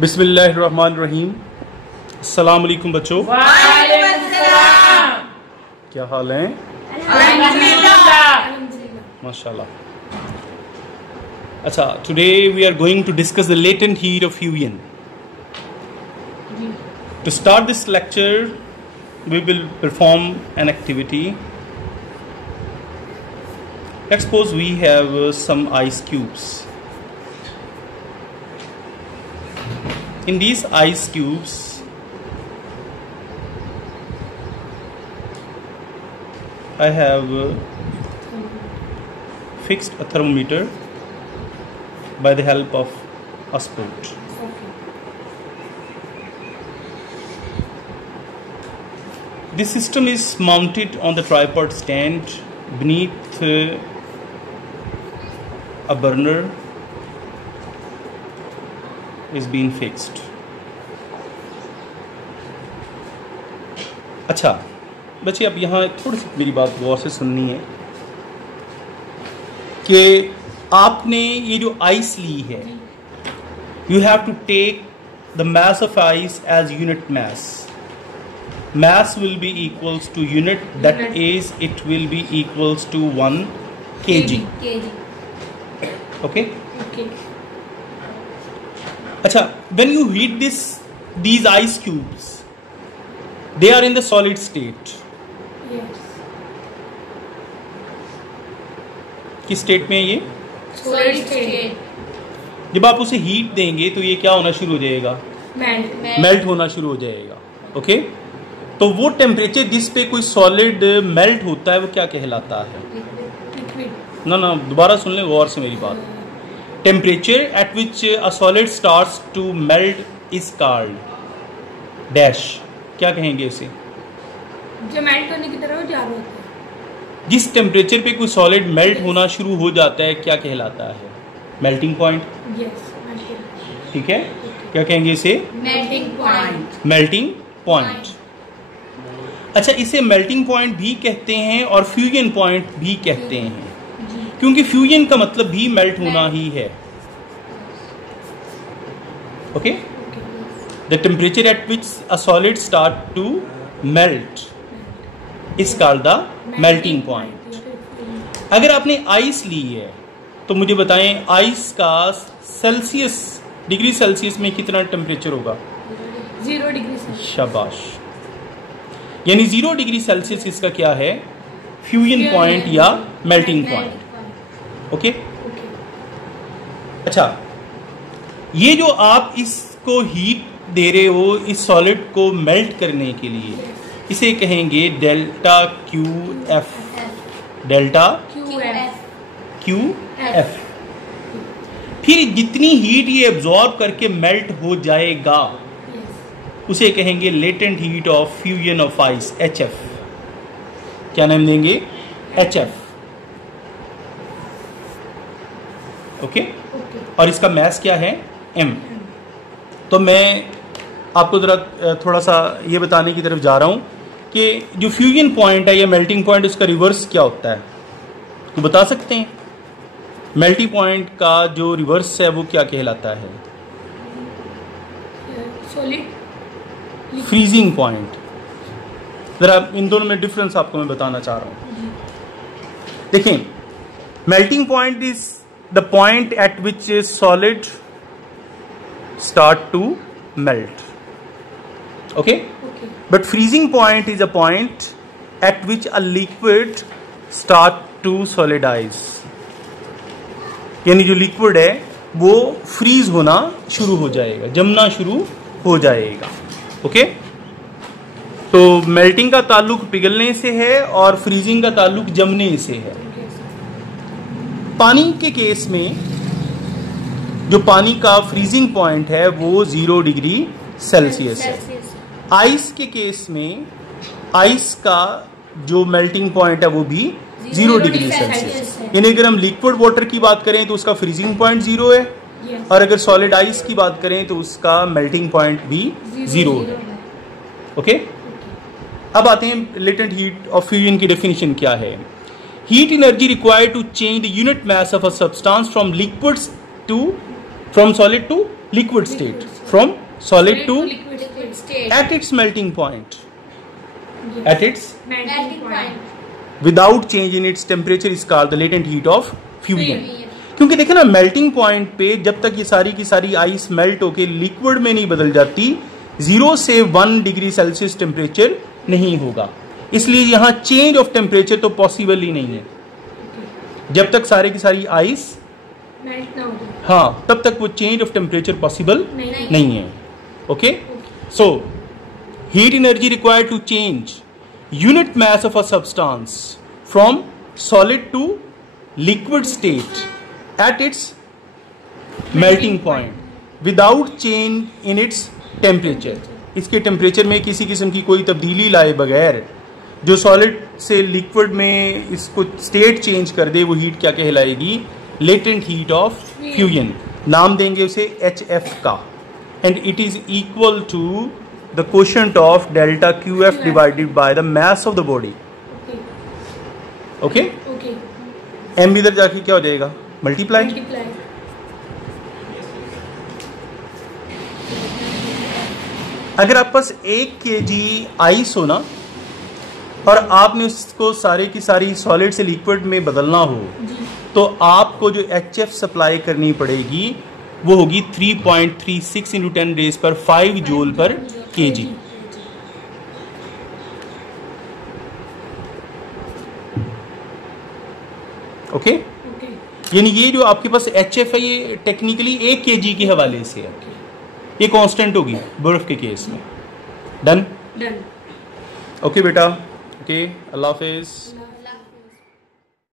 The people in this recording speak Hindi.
बिस्मिल्लाहिर्रहमानिर्रहीम। अस्सलाम वालेकुम बच्चों, क्या हाल है? माशाल्लाह। अच्छा, today we are going to discuss the latent heat of fusion. To start this lecture, we will perform an activity. Let's suppose we have some ice cubes. In these ice cubes, I have fixed a thermometer by the help of a spout. This system is mounted on the tripod stand beneath a burner is being fixed. अच्छा बच्चे, अब यहाँ थोड़ी सी मेरी बात गौर से सुननी है कि आपने ये जो आइस ली है, you have to take the mass of ice as unit mass. Mass will be equals to unit, that is it will be equals to 1 kg. Okay? Okay. अच्छा, when you heat these ice cubes, they are in the solid state. Yes. किस स्टेट में है ये? Solid state. जब आप उसे हीट देंगे तो ये क्या होना शुरू हो जाएगा? मेल्ट होना शुरू हो जाएगा. ओके? तो वो टेम्परेचर जिस पे कोई सॉलिड मेल्ट होता है वो क्या कहलाता है? Liquid. ना दोबारा सुन लें गौर से मेरी बात. Temperature at which a solid starts to melt is called dash. क्या कहेंगे उसे? जो मेल्ट करने की तरफ जा रहा होता है. जिस टेम्परेचर पे कोई सॉलिड मेल्ट होना शुरू हो जाता है क्या कहलाता है? Melting point. Yes. ठीक है, क्या कहेंगे इसे? Melting point. Melting point. अच्छा, इसे मेल्टिंग पॉइंट भी कहते हैं और फ्यूजन पॉइंट भी कहते हैं, क्योंकि फ्यूजन का मतलब भी मेल्ट होना ही है. Okay? The temperature at which a solid start to melt is called the melting point. अगर आपने आइस ली है तो मुझे बताएं आइस का डिग्री सेल्सियस में कितना टेम्परेचर होगा? 0 डिग्री सेल्सियस. शाबाश. यानी 0 डिग्री सेल्सियस इसका क्या है? फ्यूजन पॉइंट या मेल्टिंग पॉइंट. ओके? अच्छा, ये जो आप इसको हीट दे रहे हो इस सॉलिड को मेल्ट करने के लिए, इसे कहेंगे delta Q F. Delta Q F. फिर जितनी हीट ये एब्जॉर्ब करके मेल्ट हो जाएगा उसे कहेंगे latent heat of fusion of ice, HF. क्या नाम देंगे? HF. ओके? और इसका मैस क्या है? M. तो मैं आपको जरा थोड़ा सा ये बताने की तरफ जा रहा हूं कि जो फ्यूजन पॉइंट है या मेल्टिंग पॉइंट, उसका रिवर्स क्या होता है? तो बता सकते हैं मेल्टिंग पॉइंट का जो रिवर्स है वो क्या कहलाता है? Solid. Freezing point. जरा इन दोनों में डिफरेंस आपको मैं बताना चाह रहा हूं. देखें, melting point is the point at which a solid start to melt. Okay? But freezing point is a point at which a liquid start to solidify. यानी जो लिक्विड है वो फ्रीज होना शुरू हो जाएगा, जमना शुरू हो जाएगा. ओके? तो मेल्टिंग का ताल्लुक पिघलने से है और फ्रीजिंग का ताल्लुक जमने से है. पानी के केस में जो पानी का फ्रीजिंग पॉइंट है वो 0 डिग्री सेल्सियस है. आइस के केस में आइस का जो मेल्टिंग पॉइंट है वो भी 0 डिग्री सेल्सियस. यानी अगर हम लिक्विड वाटर की बात करें तो उसका फ्रीजिंग पॉइंट 0 है, और अगर सॉलिड आइस की बात करें तो उसका मेल्टिंग पॉइंट भी 0 है. ओके? अब आते हैं लेटेंट हीट ऑफ फ्यूजन की डेफिनेशन क्या है. heat energy required to change the unit mass of a substance from solid to liquid state. From solid to liquid state at its melting point, at its melting point without change in its temperature is called the latent heat of fusion. क्योंकि देखे ना मेल्टिंग पॉइंट पे जब तक ये सारी की सारी आइस मेल्ट होके लिक्विड में नहीं बदल जाती 0 से 1 डिग्री सेल्सियस टेम्परेचर नहीं होगा, इसलिए यहाँ चेंज ऑफ टेम्परेचर तो पॉसिबल ही नहीं है जब तक सारे की सारी आइस मेल्ट ना हो जाए। हाँ तब तक वो चेंज ऑफ टेम्परेचर पॉसिबल नहीं। नहीं है. Okay, so heat energy required to change unit mass of a substance from solid to liquid state at its melting point without change in its temperature. इसके टेम्परेचर में किसी किस्म की कोई तब्दीली लाए बगैर जो सॉलिड से लिक्विड में इसको स्टेट चेंज कर दे वो हीट क्या कहलाएगी? Latent heat of fusion. नाम देंगे उसे HF का, and it is equal to the quotient of delta QF divided by the mass of the body. Okay? Okay M इधर जाके क्या हो जाएगा? मल्टीप्लाई. मल्टीप्लाई अगर आप पास 1 kg आइस हो ना और आपने उसको सारे की सारी सॉलिड से लिक्विड में बदलना हो तो आपको जो HF सप्लाई करनी पड़ेगी वो होगी 3.36 × 10⁵ जूल पर kg. ओके, यानी ये जो आपके पास HF है ये टेक्निकली 1 kg के हवाले से है, ये कांस्टेंट होगी बर्फ के केस में. डन. डन. ओके बेटा, ओके, अल्लाह हाफिज.